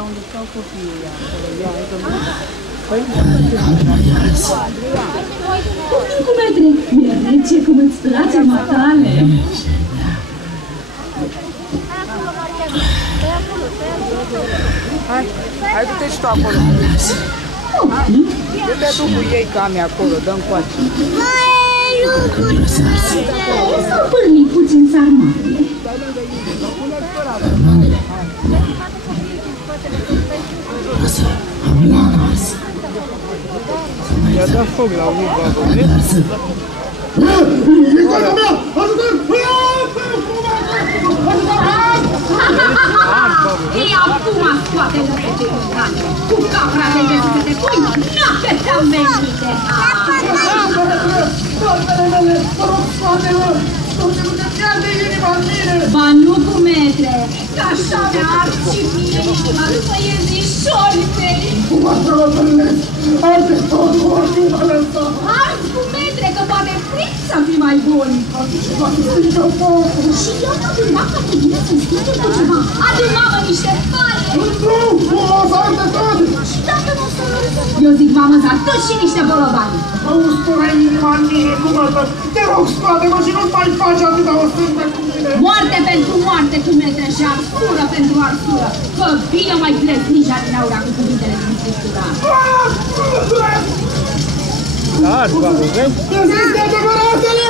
dar unde stau copiii ăia acolo, ia, hai domnule. Cu metre, mi-e rece cum îți place, matale. Hai du-te și tu acolo. Du-te tu cu ei came acolo, dă-mi coace. S-au pârnit puțin sarmale. I-a dat foc la unul, babă, vezi? Icoana mea! Ajutor! Ei, acum scoate urete în cane. Cu capra de găsi să te pui, n-a că te-am venit de Soartele mele! Mă rog, scoate-mă! Scoate-mă că pierde inima în mine! Ba nu cu metre, că așa mi-a ars și mie inima după iezișorii mei. Cum ați rău să lăs? Arde totul, oricum mă lăsa! Ars cu metre, că poate fric să fii mai bun. Atunci poate să ridică focul! Și eu mă gândeam că te vine să-mi stinge cu ceva. Adu mamă niște pale. Nu! Nu o să arde toate! Și dacă nu o să... Eu zic, mamă, să aduci și niște bolobani. Auzi, pune inima în mine, cum ăsta! Te rog, scoate-mă și nu-ți mai faci atâta o sfântă cu mine! Moarte pentru moarte cu metre și arsură pentru arsură. Că bine mai pleznișa din aura cu cuvintele din scriptura. Da, babă, vezi? Este adevăratele!